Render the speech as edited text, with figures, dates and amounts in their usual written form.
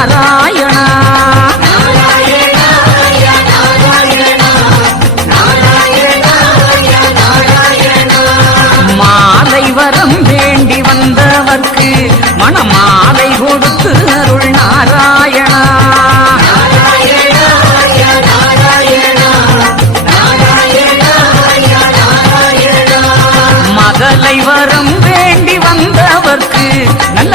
நாராயணா. மாலை வரம் வேண்டி வந்தவர்க்கு மணமாலை கொடுத்து அருள் நாராயணா. மகளை வரம் வேண்டி வந்தவர்க்கு நல்ல